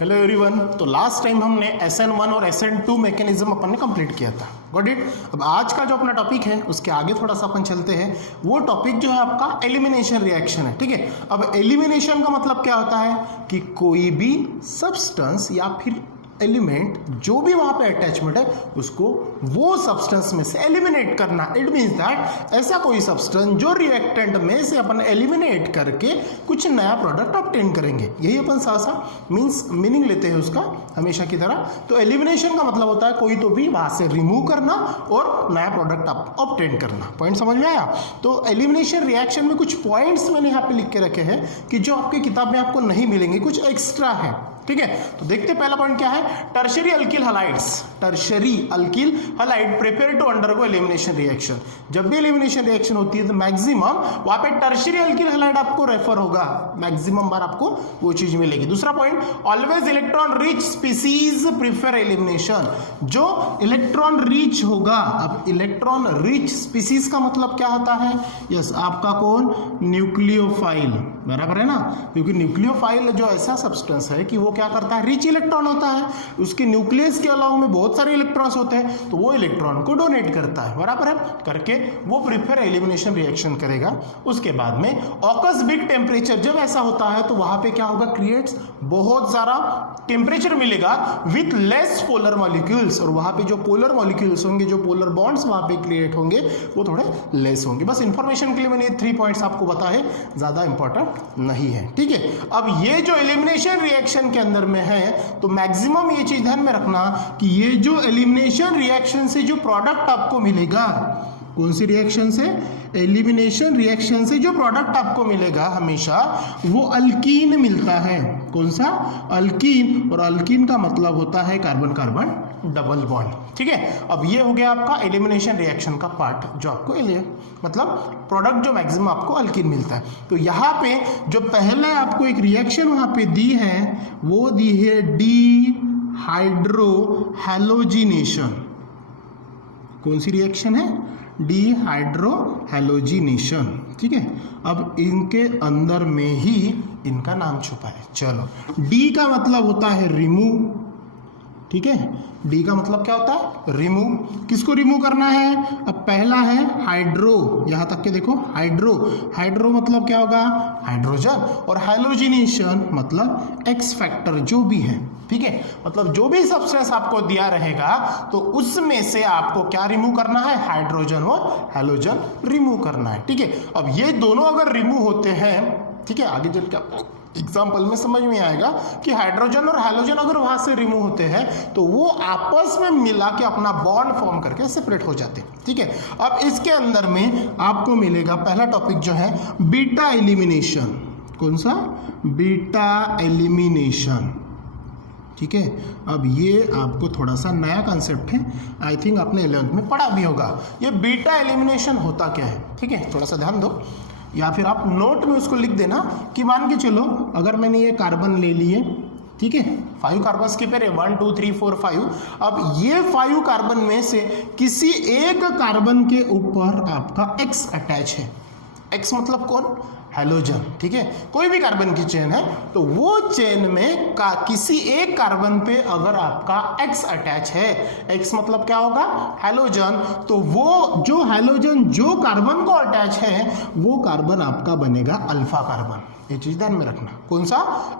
Hello everyone. तो last time हमने SN1 और SN2 मैकेनिज्म अपन ने कंप्लीट किया था, गॉट इट। अब आज का जो अपना टॉपिक है उसके आगे थोड़ा सा अपन चलते हैं। वो टॉपिक जो है आपका एलिमिनेशन रिएक्शन है, ठीक है। अब एलिमिनेशन का मतलब क्या होता है कि कोई भी सब्सटेंस या फिर एलिमेंट जो भी वहां पे अटैचमेंट है उसको वो सब्सटेंस में से एलिमिनेट करना। इट मीन्स दैट ऐसा कोई सब्सटेंस जो रिएक्टेंट में से अपन एलिमिनेट करके कुछ नया प्रोडक्ट ऑब्टेन करेंगे, यही अपन सा मीनिंग लेते हैं उसका हमेशा की तरह। तो एलिमिनेशन का मतलब होता है कोई तो भी वहां से रिमूव करना और नया प्रोडक्ट ऑब्टेन करना। पॉइंट समझ में आया? तो एलिमिनेशन रिएक्शन में कुछ पॉइंट्स मैंने यहाँ पे लिख के रखे हैं कि जो आपकी किताब में आपको नहीं मिलेंगे, कुछ एक्स्ट्रा है, ठीक है। तो देखते पहला पॉइंट क्या है। Tertiary alkyl halides, tertiary alkyl halide prepare to undergo elimination reaction. जब भी एलिमिनेशन रिएक्शन होती है तो मैक्सिमम वहां पे टर्शरी अल्किल हैलाइड आपको रेफर होगा, मैक्सिमम बार आपको वो चीज मिलेगी। दूसरा point, always electron rich species prefer elimination. जो इलेक्ट्रॉन रिच होगा, अब इलेक्ट्रॉन रिच स्पीसीज का मतलब क्या होता है? यस, आपका कौन? न्यूक्लियोफाइल, बराबर है ना। क्योंकि न्यूक्लियोफाइल जो ऐसा सब्सटेंस है कि वो क्या करता है, रिच इलेक्ट्रॉन होता है, उसके न्यूक्लियस के अलावा में बहुत सारे इलेक्ट्रॉन्स होते हैं, तो वो इलेक्ट्रॉन को डोनेट करता है, बराबर है, करके वो प्रिफर एलिमिनेशन रिएक्शन करेगा। उसके बाद में ऑकस बिग टेम्परेचर, जब ऐसा होता है तो वहां पे क्या होगा, क्रिएट्स बहुत सारा टेम्परेचर मिलेगा विथ लेस पोलर मॉलिक्यूल्स, और वहां पे जो पोलर मॉलिक्यूल्स होंगे, जो पोलर बॉन्ड्स वहां पे क्रिएट होंगे वो थोड़े लेस होंगे। बस इंफॉर्मेशन के लिए मैंने ये 3 पॉइंट्स आपको बताए, ज्यादा इंपॉर्टेंट नहीं है, ठीक है। अब ये जो एलिमिनेशन रिएक्शन के अंदर में है तो मैक्सिमम ये चीज ध्यान में रखना कि ये जो एलिमिनेशन रिएक्शन से जो प्रोडक्ट आपको मिलेगा, कौन सी रिएक्शन से? एलिमिनेशन रिएक्शन से जो प्रोडक्ट आपको मिलेगा हमेशा वो अल्कीन मिलता है। कौन सा? अल्कीन। और अल्कीन का मतलब होता है कार्बन कार्बन डबल बॉन्ड, ठीक है। अब ये हो गया आपका एलिमिनेशन रिएक्शन का पार्ट, जो आपको मतलब प्रोडक्ट जो मैक्सिमम आपको अल्कीन मिलता है। तो यहाँ पे जो पहले आपको एक रिएक्शन वहां पे दी है वो दी है डी हाइड्रो हैलोजिनेशन। कौन सी रिएक्शन है? डी हाइड्रो हैलोजिनेशन, ठीक है। अब इनके अंदर में ही इनका नाम छुपा है। चलो, डी का मतलब होता है रिमूव, ठीक है। डी का मतलब क्या होता है? रिमूव। किसको रिमूव करना है? अब पहला है हाइड्रो, यहां तक के देखो, हाइड्रो। हाइड्रो मतलब क्या होगा? हाइड्रोजन। और हाइलोजिनेशन मतलब एक्स फैक्टर जो भी है, ठीक है। मतलब जो भी सब्सटेंस आपको दिया रहेगा तो उसमें से आपको क्या रिमूव करना है? हाइड्रोजन और हैलोजन रिमूव करना है, ठीक है। अब ये दोनों अगर रिमूव होते हैं, ठीक है, आगे चल के आपको एग्जाम्पल में समझ में आएगा कि हाइड्रोजन और हैलोजन अगर वहां से रिमूव होते हैं तो वो आपस में मिला के अपना बॉन्ड फॉर्म करके सेपरेट हो जाते हैं, ठीक है। अब इसके अंदर में आपको मिलेगा पहला टॉपिक जो है बीटा एलिमिनेशन। कौन सा? बीटा एलिमिनेशन, ठीक है। अब ये आपको थोड़ा सा नया कंसेप्ट है, आई थिंक आपने 11th में पढ़ा भी होगा। ये बीटा एलिमिनेशन होता क्या है, ठीक है, थोड़ा सा ध्यान दो, या फिर आप नोट में उसको लिख देना कि मान के चलो अगर मैंने ये कार्बन ले लिए, ठीक है, 5 कार्बन की पेयर है, 1 2 3 4 5। अब ये 5 कार्बन में से किसी एक कार्बन के ऊपर आपका X अटैच है। X मतलब कौन? हैलोजन, ठीक है। कोई भी कार्बन की चेन है तो वो चेन में किसी एक कार्बन पे अगर आपका X अटैच है, X मतलब क्या होगा? हैलोजन। तो वो जो हैलोजन जो कार्बन को अटैच है वो कार्बन आपका बनेगा अल्फा कार्बन। ये चीज ध्यान में रखना। कौन सा?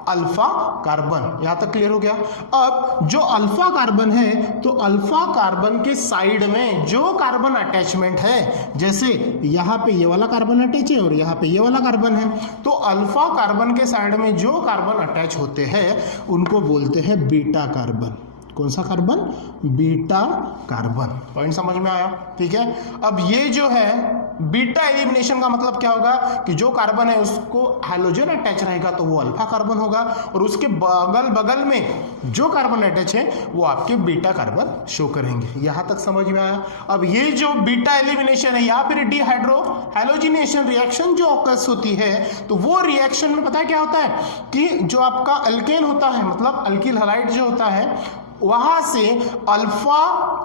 Alpha carbon. यहां तक क्लियर हो गया? अब जो अल्फा कार्बन है तो अल्फा कार्बन के साइड में जो कार्बन अटैचमेंट है, जैसे यहां पे ये वाला कार्बन अटैच है और यहां पे ये वाला कार्बन है, तो अल्फा कार्बन के साइड में जो कार्बन अटैच होते हैं उनको बोलते हैं बीटा कार्बन। कौन सा कार्बन? Beta carbon. पॉइंट समझ में आया? ठीक है। अब ये जो है बीटा एलिमिनेशन का मतलब क्या होगा कि जो कार्बन है उसको हैलोजन अटैच रहेगा तो वो अल्फा कार्बन होगा, और उसके बगल बगल में जो कार्बन अटैच है वो आपके बीटा कार्बन शो करेंगे। यहां तक समझ में आया? अब ये जो बीटा एलिमिनेशन है या फिर डिहाइड्रो हैलोजिनेशन रिएक्शन जो ऑकर्स होती है, तो वो रिएक्शन में पता है क्या होता है कि जो आपका अल्केन होता है, मतलब अल्किल हैलाइड जो होता है, वहां से अल्फा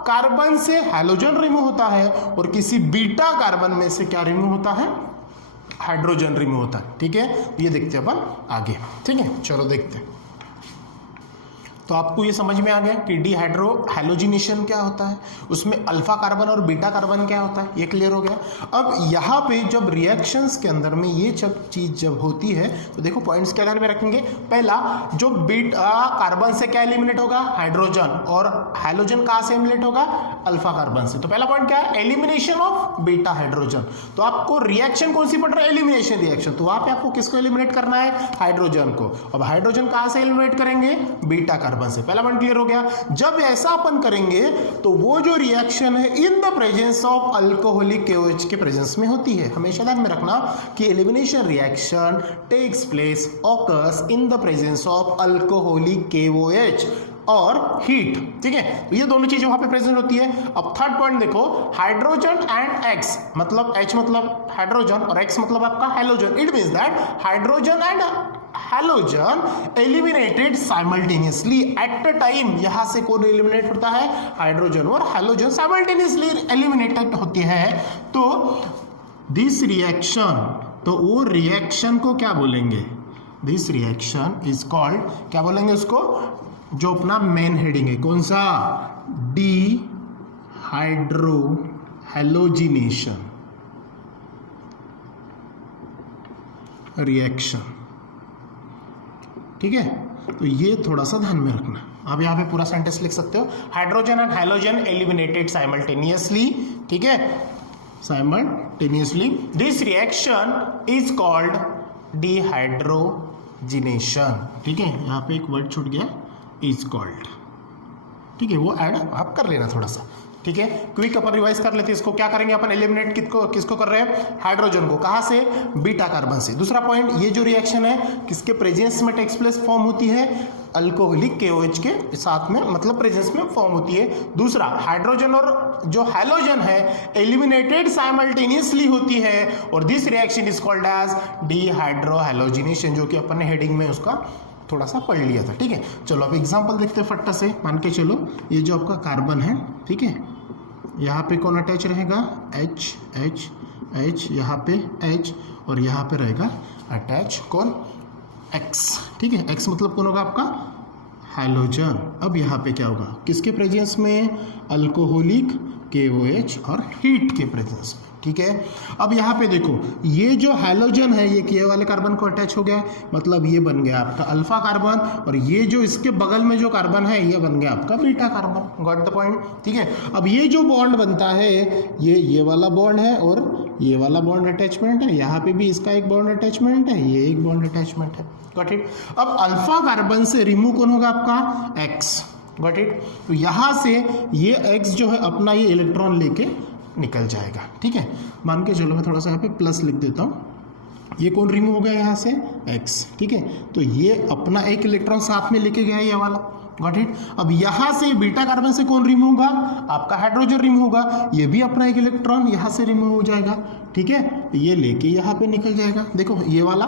कार्बन से हैलोजन रिमूव होता है और किसी बीटा कार्बन में से क्या रिमूव होता है? हाइड्रोजन रिमूव होता है, ठीक है। ये देखते हैं अपन आगे, ठीक है। चलो देखते हैं। तो आपको ये समझ में आ गया कि डिहाइड्रो हैलोजिनेशन क्या होता है, उसमें अल्फा कार्बन और बीटा कार्बन क्या होता है, ये क्लियर हो गया। अब यहाँ पे जब रिएक्शंस के अंदर में ये चीज़ जब होती है तो देखो पॉइंट्स क्या ध्यान में रखेंगे। पहला, जो बीटा कार्बन से क्या एलिमिनेट होगा, हाइड्रोजन, और हैलोजन कहाँ से एलिमिनेट होगा, अल्फा कार्बन से। तो पहला पॉइंट क्या है, एलिमिनेशन ऑफ बीटा हाइड्रोजन। तो आपको रिएक्शन कौन सी पड़ रहा है, एलिमिनेशन रिएक्शन, तो वहाँ पे आपको किसको एलिमिनेट करना है, हाइड्रोजन को। अब हाइड्रोजन कहाँ से एलिमिनेट करेंगे, बीटा कार्बन से। पहला पॉइंट क्लियर हो गया। जब ऐसा अपन करेंगे तो वो जो रिएक्शन है in the presence of alcoholic KOH के प्रेजेंस में होती है। हमेशा ध्यान में रखना कि elimination reaction takes place occurs in the presence of alcoholic KOH और हीट, ठीक है। तो ये दोनों चीजें वहां पे प्रेजेंट होती है। अब थर्ड पॉइंट देखो, हाइड्रोजन एंड एक्स, मतलब H मतलब हाइड्रोजन और X मतलब आपका halogen. It means that hydrogen and halogen eliminated simultaneously at a time. यहां से कौन एलिमिनेट होता है, हाइड्रोजन और हैलोजन साइमल्टेनियसली एलिमिनेटेड होती है। तो दिस रिएक्शन, तो वो रिएक्शन को क्या बोलेंगे, दिस रिएक्शन इज कॉल्ड, क्या बोलेंगे उसको, जो अपना मेन हेडिंग है कौन सा, डिहाइड्रो हैलोजिनेशन रिएक्शन, ठीक है। तो ये थोड़ा सा ध्यान में रखना। आप यहाँ पे पूरा सेंटेंस लिख सकते हो, hydrogen and halogen eliminated simultaneously, ठीक है, simultaneously. This reaction is called dehydrogenation, ठीक है। यहाँ पे एक वर्ड छूट गया, इज कॉल्ड, ठीक है, वो ऐड आप कर लेना थोड़ा सा, ठीक है। क्विक अपन रिवाइज कर लेते हैं इसको। क्या करेंगे अपन, एलिमिनेट किसको कर रहे हैं, हाइड्रोजन को, कहां से, बीटा कार्बन से। दूसरा पॉइंट, ये जो रिएक्शन है किसके प्रेजेंस में टेक्स प्लेस फॉर्म होती है, अल्कोहलिक KOH के साथ में, मतलब प्रेजेंस में फॉर्म होती है। दूसरा, हाइड्रोजन और जो हैलोजन है एलिमिनेटेड साइमल्टेनियसली होती है, और this reaction is called as dehydrohalogenation, जो कि अपन ने हेडिंग में उसका थोड़ा सा पढ़ लिया था, ठीक है। चलो अब एग्जांपल देखते हैं फट्टा से। मान के चलो ये जो आपका कार्बन है, ठीक है, यहाँ पे कौन अटैच रहेगा, H H H, यहाँ पे H, और यहाँ पे रहेगा अटैच कौन, X, ठीक है। X मतलब कौन होगा आपका, हैलोजन। अब यहाँ पे क्या होगा, किसके प्रेजेंस में, अल्कोहलिक KOH और हीट के प्रेजेंस में, ठीक है। अब यहाँ पे देखो, ये जो हैलोजन है ये के वाले कार्बन को अटैच हो गया, मतलब ये बन गया आपका अल्फा कार्बन, और ये जो इसके बगल में जो कार्बन है ये बन गया आपका beta carbon. Got the point, ठीक है। अब ये जो बॉन्ड बनता है ये वाला बॉन्ड है और ये वाला बॉन्ड अटैचमेंट है, यहाँ पे भी इसका एक बॉन्ड अटैचमेंट है, ये एक बॉन्ड अटैचमेंट है। Got it. अब अल्फा कार्बन से रिमूव कौन होगा आपका, X। Got it. तो यहाँ से ये X जो है अपना ये इलेक्ट्रॉन लेके निकल जाएगा, ठीक है। मान के चलो मैं थोड़ा सा यहाँ पे प्लस लिख देता हूँ, ये कौन रिमूव हो गया यहाँ से, X, ठीक है। तो ये अपना एक इलेक्ट्रॉन साथ में लेके गया ये वाला, गॉट इट। अब यहाँ से बीटा कार्बन से कौन रिमूव होगा, आपका हाइड्रोजन रिमूव होगा, ये भी अपना एक इलेक्ट्रॉन यहाँ से रिमूव हो जाएगा, ठीक है। ये लेके यहाँ पे निकल जाएगा। देखो ये वाला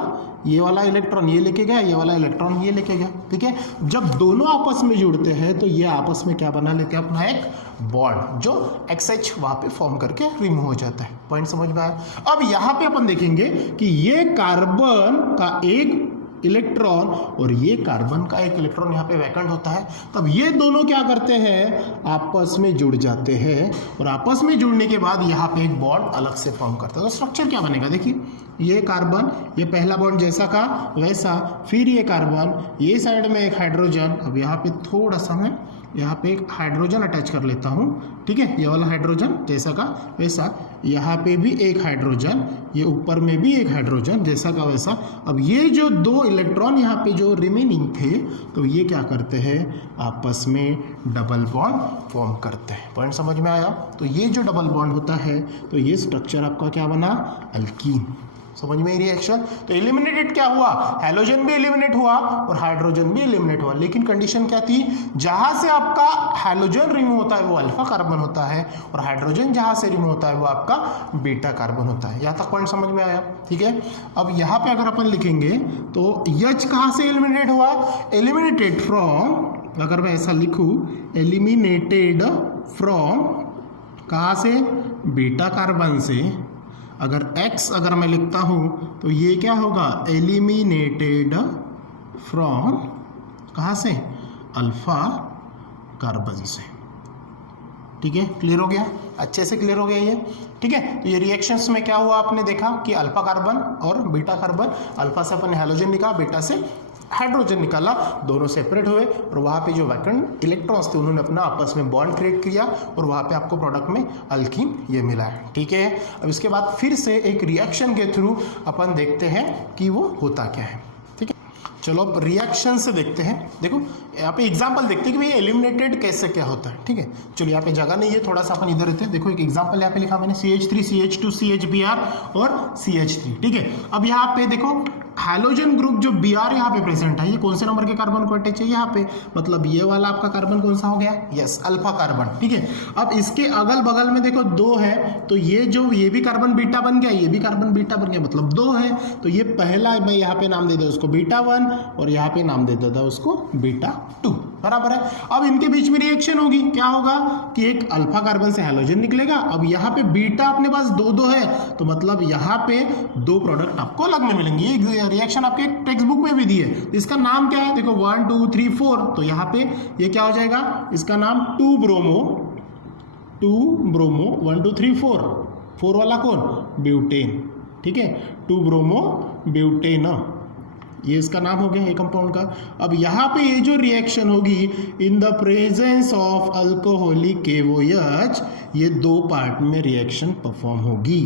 इलेक्ट्रॉन ये लेके गया, ये वाला इलेक्ट्रॉन ये लेके गया, ठीक है। जब दोनों आपस में जुड़ते हैं तो ये आपस में क्या बना लेते हैं, अपना एक बॉन्ड, जो XH वहां पे फॉर्म करके रिमूव हो जाता है। पॉइंट समझ में आया। अब यहाँ पे अपन देखेंगे कि ये कार्बन का एक इलेक्ट्रॉन और ये कार्बन का एक इलेक्ट्रॉन यहाँ पे वैकेंट होता है, तब ये दोनों क्या करते हैं, आपस में जुड़ जाते हैं, और आपस में जुड़ने के बाद यहाँ पे एक बॉन्ड अलग से फॉर्म करता है। तो स्ट्रक्चर क्या बनेगा, देखिए ये कार्बन, ये पहला बॉन्ड जैसा का वैसा, फिर ये कार्बन, ये साइड में एक हाइड्रोजन। अब यहाँ पे थोड़ा सा मैं यहाँ पे एक हाइड्रोजन अटैच कर लेता हूँ, ठीक है, ये वाला हाइड्रोजन जैसा का वैसा, यहाँ पे भी एक हाइड्रोजन, ये ऊपर में भी एक हाइड्रोजन जैसा का वैसा। अब ये जो दो इलेक्ट्रॉन यहाँ पे जो रिमेनिंग थे, तो ये क्या करते हैं, आपस में डबल बॉन्ड फॉर्म करते हैं। पॉइंट समझ में आया। तो ये जो डबल बॉन्ड होता है तो ये स्ट्रक्चर आपका क्या बना, अल्कीन। समझ में रिएक्शन। तो एलिमिनेटेड क्या हुआ, हैलोजन भी एलिमिनेट हुआ और हाइड्रोजन भी एलिमिनेट हुआ, लेकिन कंडीशन क्या थी, जहां से आपका हैलोजन रिमूव होता है वो अल्फा कार्बन होता है, और हाइड्रोजन जहां से रिमूव होता है वो आपका बीटा कार्बन होता है। यहाँ तक पॉइंट समझ में आया, ठीक है। अब यहाँ पे अगर अपन लिखेंगे तो H कहाँ से एलिमिनेट हुआ, एलिमिनेटेड फ्रॉम, अगर मैं ऐसा लिखूँ, एलिमिनेटेड फ्रॉम कहाँ से, बीटा कार्बन से। अगर X अगर मैं लिखता हूँ तो ये क्या होगा, एलिमिनेटेड फ्रॉम कहाँ से, अल्फा कार्बन से। ठीक है, क्लियर हो गया, अच्छे से क्लियर हो गया ये। ठीक है, तो ये रिएक्शंस में क्या हुआ आपने देखा कि अल्फा कार्बन और बीटा कार्बन, अल्फा से अपन ने हैलोजन निकाला, बीटा से हाइड्रोजन निकाला, दोनों सेपरेट हुए और वहाँ पे जो वैकेंट इलेक्ट्रॉन्स थे उन्होंने अपना आपस में बॉन्ड क्रिएट किया और वहाँ पे आपको प्रोडक्ट में अल्कीन ये मिला है। ठीक है, अब इसके बाद फिर से एक रिएक्शन के थ्रू अपन देखते हैं कि वो होता क्या है। ठीक है, चलो अब रिएक्शन से देखते हैं। देखो यहाँ पे एग्जाम्पल देखते हैं कि भाई एलिमिनेटेड कैसे क्या होता है। ठीक है, चलो यहाँ पे जगह नहीं है, थोड़ा सा अपन इधर रहते हैं। देखो एक एग्जाम्पल यहाँ पे लिखा मैंने CH3 CH2 CHBr और CH3। ठीक है, अब यहाँ पे देखो हैलोजन ग्रुप जो Br यहाँ पे प्रेजेंट है, ये कौन से नंबर के कार्बन को अटैच है यहाँ पे, मतलब ये वाला आपका कार्बन कौन सा हो गया, यस अल्फा कार्बन। ठीक है, अब इसके अगल बगल में देखो 2 है, तो ये भी कार्बन बीटा बन गया, ये भी कार्बन बीटा बन गया, मतलब 2 है, तो ये पहला मैं यहाँ पे नाम दे देता उसको बीटा 1 और यहाँ पे नाम दे देता उसको बीटा 2, बराबर है। अब इनके बीच में रिएक्शन होगी, क्या होगा कि एक अल्फा कार्बन से हैलोजन निकलेगा। अब यहाँ पे बीटा अपने पास 2 है, तो मतलब यहाँ पे 2 प्रोडक्ट आपको अलग में मिलेंगे। ये रिएक्शन आपके टेक्स्ट बुक में भी दी है, इसका नाम क्या है, देखो 1 2 3 4, तो यहाँ पे ये क्या हो जाएगा, इसका नाम 2 ब्रोमो 1 2 3 4 वाला कौन, ब्यूटेन। ठीक है, 2 ब्रोमो ब्यूटेन, ये इसका नाम हो गया है कंपाउंड का। अब यहाँ पे ये जो रिएक्शन होगी इन the presence of alcoholic KOH, ये 2 पार्ट में रिएक्शन परफॉर्म होगी,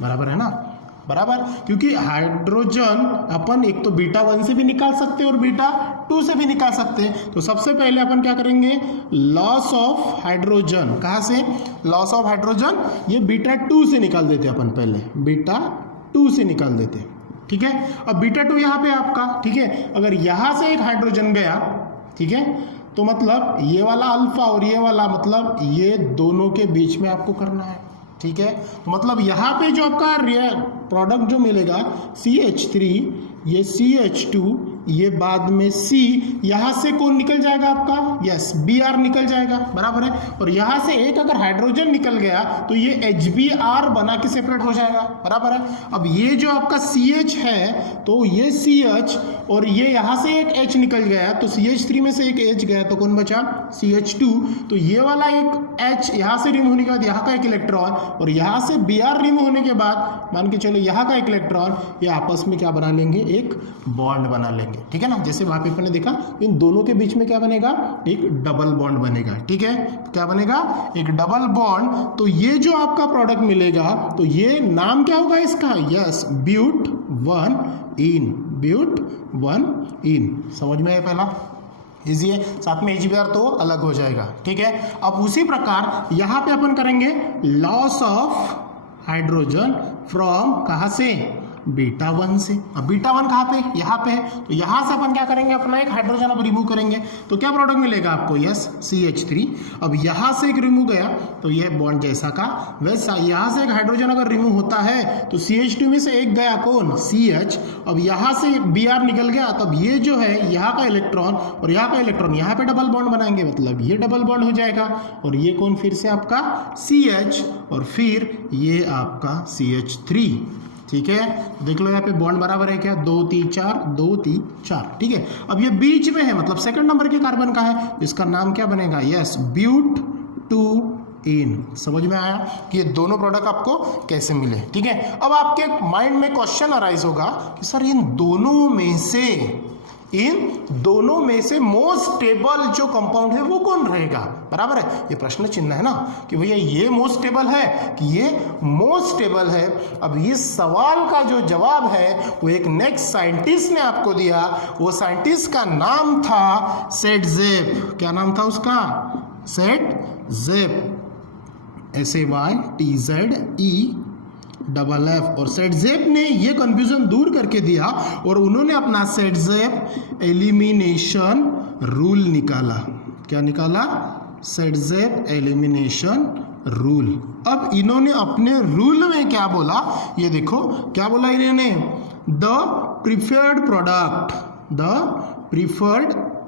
बराबर है ना, बराबर, क्योंकि हाइड्रोजन अपन एक तो बीटा 1 से भी निकाल सकते हैं और बीटा 2 से भी निकाल सकते हैं। तो सबसे पहले अपन क्या करेंगे, लॉस ऑफ हाइड्रोजन, कहाँ से, लॉस ऑफ हाइड्रोजन, ये बीटा 2 से निकाल देते अपन, पहले बीटा 2 से निकाल देते। ठीक है, अब बीटा 2 यहाँ पे आपका, ठीक है, अगर यहाँ से एक हाइड्रोजन गया, ठीक है, तो मतलब ये वाला अल्फा और ये वाला, मतलब ये दोनों के बीच में आपको करना है। ठीक है, तो मतलब यहाँ पे जो आपका प्रोडक्ट जो मिलेगा CH3, ये CH2, ये बाद में C, यहाँ से कौन निकल जाएगा आपका, यस Br निकल जाएगा, बराबर है। और यहाँ से एक अगर हाइड्रोजन निकल गया तो ये HBr बना के सेपरेट हो जाएगा, बराबर है। अब ये जो आपका CH है, तो ये CH और ये यहाँ से एक H निकल गया, तो CH3 में से एक H गया, तो कौन बचा, CH2, तो ये वाला एक H यहाँ से रिमूव होने के बाद यहाँ का एक इलेक्ट्रॉन और यहाँ से Br रिमूव होने के बाद मान के चलो यहाँ का एक इलेक्ट्रॉन, ये आपस में क्या बना लेंगे, एक बॉन्ड बना लेंगे। ठीक है ना, जैसे वहां पे अपन ने देखा इन दोनों के बीच में क्या बनेगा, एक डबल बॉन्ड बनेगा। ठीक है, क्या बनेगा, एक डबल बॉन्ड। तो ये जो आपका प्रोडक्ट मिलेगा, तो ये नाम क्या होगा इसका, यस ब्यूट 1 इन। समझ में आया, पहला इजी है, साथ में HBr तो अलग हो जाएगा। ठीक है, अब उसी प्रकार यहां पे अपन करेंगे लॉस ऑफ हाइड्रोजन फ्रॉम, कहां से, बीटा 1 से। अब बीटा 1 कहाँ पे, यहाँ पे है, तो यहाँ से अपन क्या करेंगे, अपना एक हाइड्रोजन अब रिमूव करेंगे, तो क्या प्रोडक्ट मिलेगा आपको, यस CH3। अब यहाँ से एक रिमूव गया, तो ये बॉन्ड जैसा का वैसा, यहाँ से एक हाइड्रोजन अगर रिमूव होता है तो CH2 में से एक गया कौन, CH। अब यहाँ से Br निकल गया, तब ये जो है यहाँ का इलेक्ट्रॉन और यहाँ का इलेक्ट्रॉन यहाँ पे डबल बॉन्ड बनाएंगे, मतलब ये डबल बॉन्ड हो जाएगा और ये कौन फिर से आपका CH और फिर ये आपका CH3। ठीक है, देख लो यहाँ पे बॉन्ड बराबर है क्या, 2 3 4 2 3 4। ठीक है, अब ये बीच में है, मतलब सेकंड नंबर के कार्बन का है, इसका नाम क्या बनेगा, यस ब्यूट 2 इन। समझ में आया कि ये दोनों प्रोडक्ट आपको कैसे मिले। ठीक है, अब आपके माइंड में क्वेश्चन अराइज होगा कि सर इन दोनों में से मोस्ट स्टेबल जो कंपाउंड है वो कौन रहेगा, बराबर है, ये प्रश्न चिन्ह है ना कि भैया ये मोस्ट स्टेबल है कि ये मोस्ट स्टेबल है। अब ये सवाल का जो जवाब है वो एक नेक्स्ट साइंटिस्ट ने आपको दिया, वो साइंटिस्ट का नाम था सेटजेप। क्या नाम था उसका, सेटजेप, SAYTZEFF। और सेटजेप ने ये कंफ्यूजन दूर करके दिया और उन्होंने अपना सेटजेप एलिमिनेशन रूल निकाला। क्या निकाला, सेटजेप एलिमिनेशन रूल। अब इन्होंने अपने रूल में क्या बोला, ये देखो क्या बोला इन्होंने, द प्रिफर्ड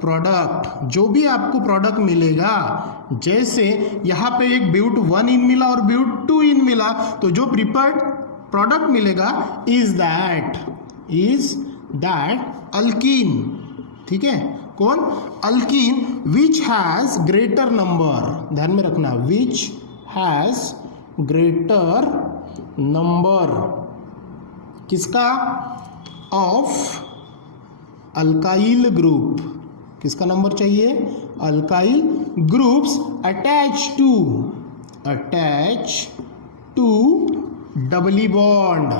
प्रोडक्ट, जो भी आपको प्रोडक्ट मिलेगा, जैसे यहाँ पे एक ब्यूट 1 इन मिला और ब्यूट 2 इन मिला, तो जो प्रिफर्ड प्रोडक्ट मिलेगा इज दैट अल्कीन। ठीक है, कौन? Alkene which has greater number, ध्यान में रखना, विच हैज ग्रेटर नंबर किसका? ऑफ अल्काइल ग्रुप, किसका नंबर चाहिए? Alkyl groups attach to doubly bond,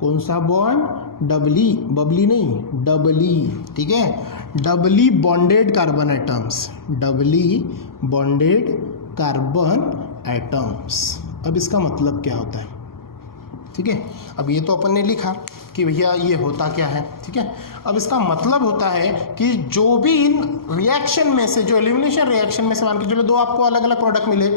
कौन सा बॉन्ड? डबली, बबली नहीं, डबली, ठीक है, doubly bonded carbon atoms, doubly bonded carbon atoms. अब इसका मतलब क्या होता है? ठीक है, अब ये तो अपन ने लिखा कि भैया ये होता क्या है, ठीक है। अब इसका मतलब होता है कि जो भी इन रिएक्शन में से, जो एलिमिनेशन रिएक्शन में से मान के चलो दो आपको अलग अलग प्रोडक्ट मिले,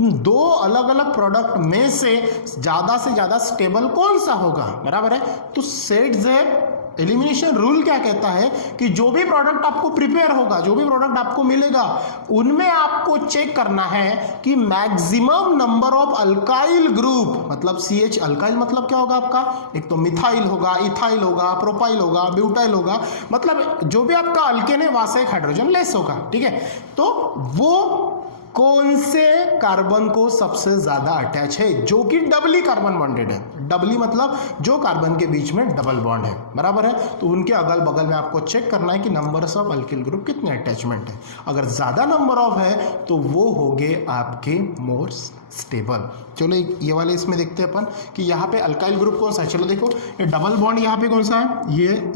दो अलग अलग प्रोडक्ट में से ज़्यादा स्टेबल कौन सा होगा, बराबर है। तो सेट-ज़ेप एलिमिनेशन रूल क्या कहता है कि जो भी प्रोडक्ट आपको प्रिपेयर होगा, जो भी प्रोडक्ट आपको मिलेगा, उनमें आपको चेक करना है कि maximum number of alkyl group, मतलब CH, अल्काइल मतलब क्या होगा आपका? एक तो मिथाइल होगा, इथाइल होगा, प्रोपाइल होगा, ब्यूटाइल होगा, मतलब जो भी आपका अल्केन है वहां से एक हाइड्रोजन लेस होगा, ठीक है। तो वो कौन से कार्बन को सबसे ज्यादा अटैच है, जो कि डबली कार्बन बॉन्डेड है। डबली मतलब जो कार्बन के बीच में डबल बॉन्ड है, बराबर है। तो उनके अगल बगल में आपको चेक करना है कि नंबर्स ऑफ अल्किल ग्रुप कितने अटैचमेंट है। अगर ज्यादा नंबर ऑफ है तो वो होंगे आपके मोर स्टेबल। चलो ये वाले इसमें देखते हैं अपन कि यहाँ पे अल्काइल ग्रुप कौन सा है। चलो देखो, ये डबल बॉन्ड यहाँ पे कौन सा है?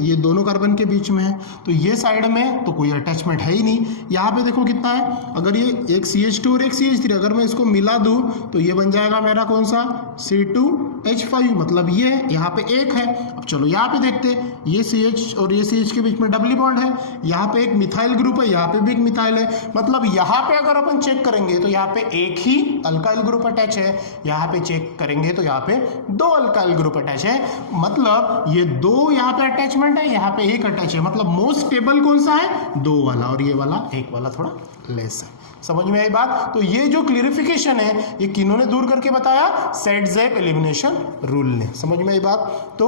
ये दोनों कार्बन के बीच में है, तो ये साइड में तो कोई अटैचमेंट है ही नहीं। यहाँ पे देखो कितना है, अगर ये एक CH2 और एक CH3, अगर मैं इसको मिला दूँ तो ये बन जाएगा मेरा कौन सा? C2H5, मतलब ये यहाँ पे एक है। अब चलो यहाँ पे देखते हैं, ये CH और ये CH के बीच में डबली बॉन्ड है, यहाँ पे एक मिथाइल ग्रुप है, यहाँ पे भी एक मिथाइल है, मतलब यहाँ पे अगर अपन चेक करेंगे तो यहाँ पे एक ही अल्काइल ग्रुप अटैच है, यहाँ पे चेक करेंगे तो यहाँ पे दो अल्काइल ग्रुप अटैच है, मतलब ये दो यहाँ पे अटैचमेंट है, यहाँ पे एक अटैच है, मतलब मोस्ट स्टेबल कौन सा है? दो वाला, और ये वाला एक वाला थोड़ा लेस है। समझ में आई बात? तो ये जो क्लियरिफिकेशन है ये किन्होंने दूर करके बताया? सेट-ज़ेप एलिमिनेशन रूल ने। समझ में आई बात? तो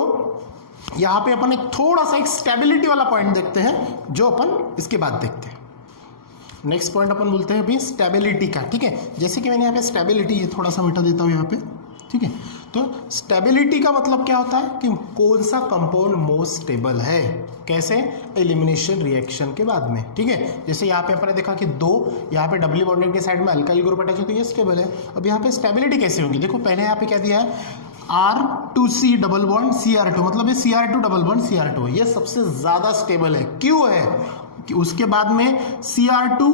यहाँ पे अपन एक थोड़ा सा एक स्टेबिलिटी वाला पॉइंट देखते हैं, जो अपन इसके बाद देखते हैं। नेक्स्ट पॉइंट अपन बोलते हैं अभी स्टेबिलिटी का, ठीक है। जैसे कि मैंने यहाँ पे स्टेबिलिटी, ये थोड़ा सा मिटा देता हूँ यहाँ पे, ठीक है। तो स्टेबिलिटी का मतलब क्या होता है कि कौन सा कंपाउंड मोस्ट स्टेबल है, कैसे? एलिमिनेशन रिएक्शन के बाद में, ठीक है। जैसे यहाँ पे अपने देखा कि दो यहाँ पे डबली बॉन्डेड के साइड में अल्काइल ग्रुप अटैच है, तो ये स्टेबल है। अब यहाँ पे स्टेबिलिटी कैसे होगी? देखो पहले यहाँ पे क्या दिया है? R2C डबल बॉन्ड Cr2, मतलब ये Cr2 डबल बॉन्ड Cr2 है, ये सबसे ज्यादा स्टेबल है। क्यों है? कि उसके बाद में Cr2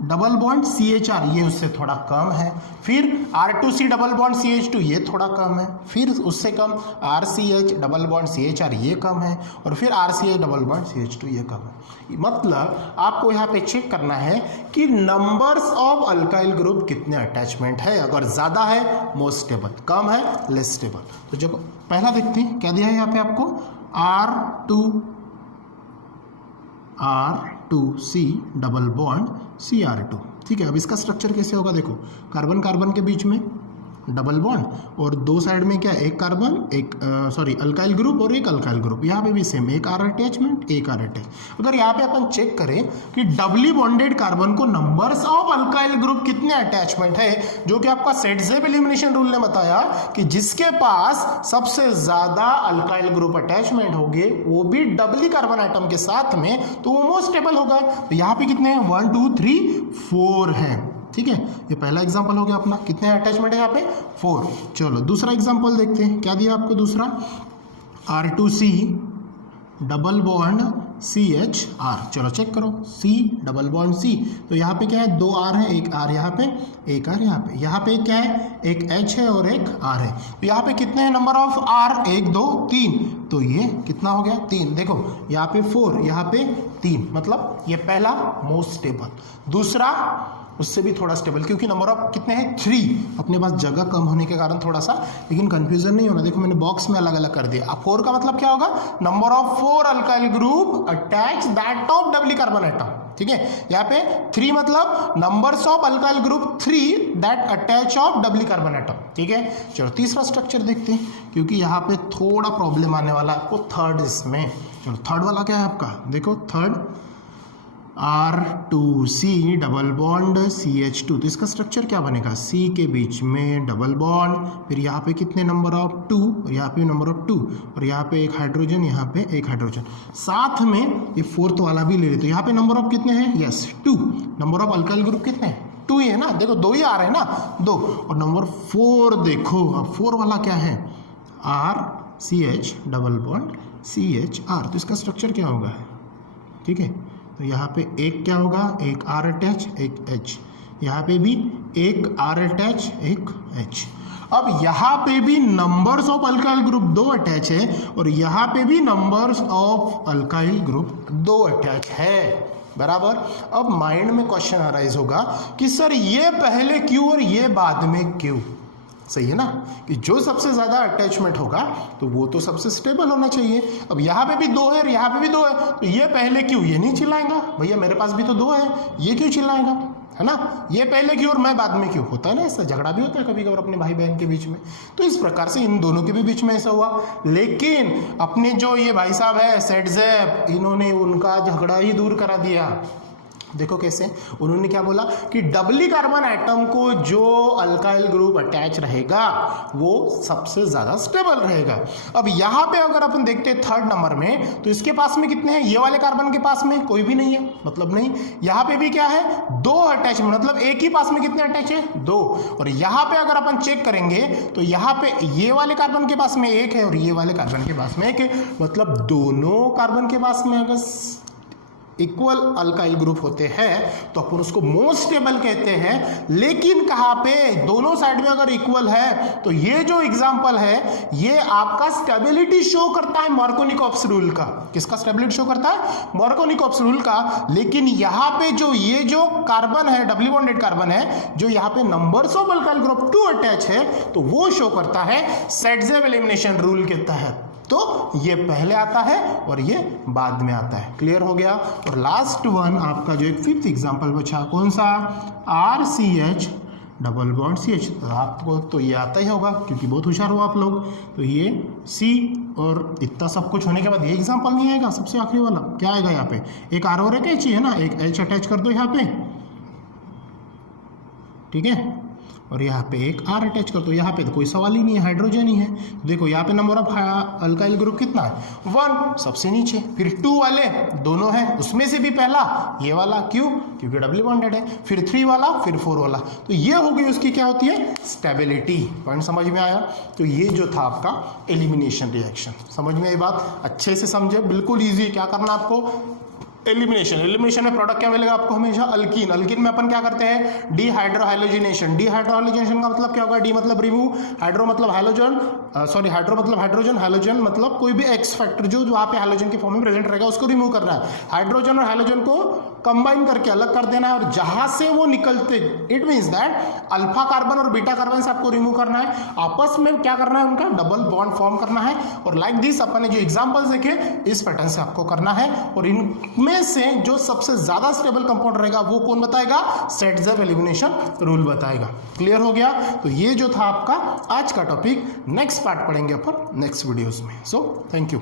डबल बॉन्ड CHR, ये उससे थोड़ा कम है, फिर R2C डबल बॉन्ड CH2, ये थोड़ा कम है, फिर उससे कम RCH डबल बॉन्ड CHR, ये कम है, और फिर RCH डबल बॉन्ड CH2, ये कम है। मतलब आपको यहाँ पे चेक करना है कि नंबर्स ऑफ अल्काइल ग्रुप कितने अटैचमेंट है। अगर ज़्यादा है मोस्ट स्टेबल, कम है लेस स्टेबल। तो जो पहला देखते हैं क्या दिया है यहाँ पे आपको, R2C डबल बॉन्ड Cr2, ठीक है। अब इसका स्ट्रक्चर कैसे होगा? देखो, कार्बन कार्बन के बीच में डबल बॉन्ड, और दो साइड में क्या? एक कार्बन, एक अल्काइल ग्रुप और एक अल्काइल ग्रुप। यहाँ पे भी सेम, एक R अटैचमेंट, एक R अटैच। अगर यहाँ पे अपन चेक करें कि डबली बॉन्डेड कार्बन को नंबर्स ऑफ अल्काइल ग्रुप कितने अटैचमेंट है, जो कि आपका सेट-ज़ेप एलिमिनेशन रूल ने बताया कि जिसके पास सबसे ज्यादा अल्काइल ग्रुप अटैचमेंट होंगे, वो भी डबली कार्बन आइटम के साथ में, तो वो मोस्ट स्टेबल होगा। तो यहाँ पे कितने हैं? 1 2 3 4 है, ठीक है। ये पहला एग्जांपल हो गया अपना, कितने अटैचमेंट है यहाँ पे? 4। चलो दूसरा एग्जांपल देखते हैं, क्या दिया आपको दूसरा? R2C double bond CHR। चलो चेक करो, C डबल बॉन्ड C, तो यहाँ पे क्या है? 2 R है, एक R यहाँ पे, एक R यहाँ पे। यहाँ पे क्या है? एक H है और एक R है। तो यहाँ पे कितने हैं नंबर ऑफ R? 1 2 3, तो ये कितना हो गया? 3। देखो यहाँ पे 4, यहाँ पे 3, मतलब ये पहला मोस्ट स्टेबल। दूसरा उससे भी थोड़ा स्टेबल, क्योंकि नंबर ऑफ कितने हैं? 3। अपने पास जगह कम होने के कारण थोड़ा सा, लेकिन कंफ्यूजन नहीं होना। देखो मैंने बॉक्स में अलग अलग कर दिया। अब 4 का मतलब क्या होगा? Number of 4 alkyl group attach that of doubly carbon atom, ठीक है। यहाँ पे 3 मतलब numbers of alkyl group 3 that attach of doubly carbon atom, ठीक है। चलो तीसरा स्ट्रक्चर देखते हैं, क्योंकि यहाँ पे थोड़ा प्रॉब्लम आने वाला है आपको थर्ड इसमें। चलो थर्ड वाला क्या है आपका? देखो third R2C double bond CH2, तो इसका स्ट्रक्चर क्या बनेगा, C के बीच में डबल बॉन्ड, फिर यहाँ पे कितने नंबर ऑफ 2 और यहाँ पे नंबर ऑफ 2 और यहाँ पे एक हाइड्रोजन, यहाँ पे एक हाइड्रोजन, साथ में ये फोर्थ वाला भी ले लेते, तो यहाँ पे नंबर ऑफ कितने हैं, yes 2, number of alkyl group कितने हैं, 2 ही है ना, देखो 2 ही आ रहे हैं ना, 2, और नंबर 4 देखो, अब 4 वाला क्या है, RCH डबल बॉन्ड CHR, तो इसका स्ट्रक्चर क्या होगा, ठीक है, तो यहाँ पे एक क्या होगा, एक R अटैच एक H, यहाँ पे भी एक R अटैच एक H। अब यहाँ पे भी numbers of alkyl group 2 attach है और यहाँ पे भी numbers of alkyl group 2 attach है, बराबर। अब माइंड में क्वेश्चन अराइज होगा कि सर ये पहले क्यों और ये बाद में क्यों, सही है ना, कि जो सबसे ज़्यादा अटैचमेंट होगा तो वो तो सबसे स्टेबल होना चाहिए। अब यहाँ पे भी 2 है और यहाँ पे भी 2 है, तो ये पहले क्यों, ये नहीं चिल्लाएगा, भैया मेरे पास भी तो 2 है, ये क्यों चिल्लाएगा, है ना, ये पहले क्यों और मैं बाद में क्यों, होता है ना, ऐसा झगड़ा भी होता है कभी कभार अपने भाई बहन के बीच में, तो इस प्रकार से इन दोनों के भी बीच में ऐसा हुआ। लेकिन अपने जो ये भाई साहब है सेटजेप, इन्होंने उनका झगड़ा ही दूर करा दिया। देखो कैसे, उन्होंने क्या बोला कि डबली कार्बन एटम को जो अल्काइल ग्रुप अटैच रहेगा वो सबसे ज्यादा स्टेबल रहेगा। अब यहाँ पे अगर अपन देखते हैं 3rd नंबर में, तो इसके पास में कितने हैं, ये वाले कार्बन के पास में कोई भी नहीं है, मतलब नहीं, यहाँ पे भी क्या है 2 अटैच, मतलब एक ही पास में कितने अटैच है 2, और यहाँ पे अगर अपन चेक करेंगे तो यहाँ पे ये वाले कार्बन के पास में 1 है और ये वाले कार्बन के पास में 1 है, मतलब दोनों कार्बन के पास में अगर इक्वल अल्काइल ग्रुप होते हैं तो अपन उसको मोस्ट स्टेबल कहते हैं। लेकिन कहाँ पे, दोनों साइड में अगर इक्वल है, तो ये जो एग्जांपल है ये आपका स्टेबिलिटी शो करता है मार्कोनिकॉप्स रूल का। किसका स्टेबिलिटी शो करता है, मार्कोनिकॉप्स रूल का। लेकिन यहाँ पे जो ये जो कार्बन है, डबली बॉन्डेड कार्बन है, जो यहाँ पे numbers of alkyl group 2 attach है, तो वो शो करता है सेटजेप एलिमिनेशन रूल के तहत। तो ये पहले आता है और ये बाद में आता है, क्लियर हो गया। और लास्ट वन आपका जो एक 5th एग्जांपल बचा, कौन सा, RCH डबल बॉन्ड CH, तो आपको तो ये आता ही होगा क्योंकि बहुत होशियार हो आप लोग। तो ये C और इतना सब कुछ होने के बाद ये एग्जांपल नहीं आएगा, सबसे आखिरी वाला क्या आएगा, यहाँ पे एक R और एक H ही है ना, एक H अटैच कर दो यहाँ पे, ठीक है, और यहाँ पे एक R अटैच कर दो, यहाँ पे तो कोई सवाल ही नहीं है, हाइड्रोजन ही है। देखो यहाँ पे नंबर ऑफ अल्काइल ग्रुप कितना है, 1, सबसे नीचे, फिर 2 वाले दोनों हैं, उसमें से भी पहला ये वाला, क्यों, क्योंकि डबली बॉन्डेड है, फिर 3 वाला, फिर 4 वाला, तो ये हो गई उसकी क्या होती है, स्टेबिलिटी। पॉइंट समझ में आया। तो ये जो था आपका एलिमिनेशन रिएक्शन, समझ में आई बात, अच्छे से समझे, बिल्कुल ईजी। क्या करना आपको, एलिमिनेशन में प्रोडक्ट क्या मिलेगा आपको, हमेशा अल्कीन। अल्कीन में अपन क्या करते हैं, डिहाइड्रोहाइलोजिनेशन। डिहाइड्रोहाइलोजिनेशन का मतलब क्या होगा, डी मतलब रिमूव, हाइड्रो मतलब हाइलोजन, सॉरी हाइड्रो मतलब हाइड्रोजन, हाइलोजन मतलब कोई भी एक्स फैक्टर जो वहाँ पे हाइलोजन के फॉर्म में प्रेजेंट रहेगा उसको रिमूव करना है। हाइड्रोजन और हाइलोजन को कंबाइन करके अलग कर देना है, और जहां से वो निकलते, it means that alpha carbon और बीटा कार्बन से आपको रिमूव करना है, आपस में क्या करना है, उनका डबल बॉन्ड फॉर्म करना है। और लाइक दिस अपन ने जो एग्जांपल्स देखे इस पैटर्न से आपको करना है, और इनमें से जो सबसे ज्यादा स्टेबल कंपाउंड रहेगा वो कौन बताएगा, सेटजेप एलिमिनेशन रूल बताएगा। क्लियर हो गया। तो ये जो था आपका आज का टॉपिक, नेक्स्ट पार्ट पढ़ेंगे अपन नेक्स्ट वीडियोस में। So thank you.